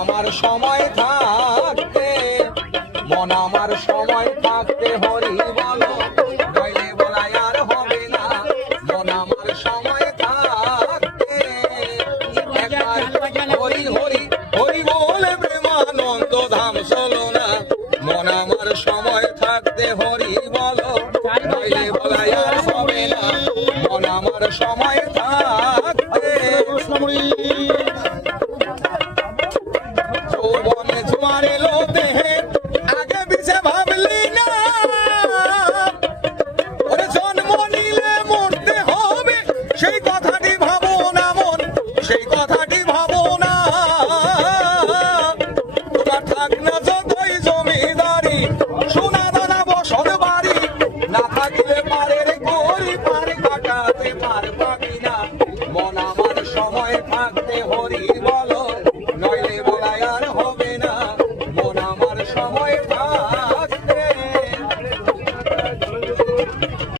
আমার সময় থাকতে মন আমার সময় থাকতে হরি বলো, নইলে বলাই আর হবে না। মন আমার সময় থাকতে হরি হরি হরি বলে প্রেমানন্দ ধাম চলো না। মন আমার সময় থাকতে হরি বলো, নইলে বলাই আর হবে না। মন আমার সময় থাকতে যৌবনে জোয়ার এলো দেহে, আগে পিছে ভাবলি না। ওরে জন্ম নিলে মরতে হবে, সেই কথাটি ভাবো না মন, সেই কথাটি ভাবো না। তোমার থাক না যতই জমিদারি, সোনা দানা বসত বাড়ি, না থাকিলে পারের করি পার কাটাতে পার পাবি না। মন আমার সময় থাকতে হরি বলো, নইলে বলাই আর হবে না। মন আমার সময় থাক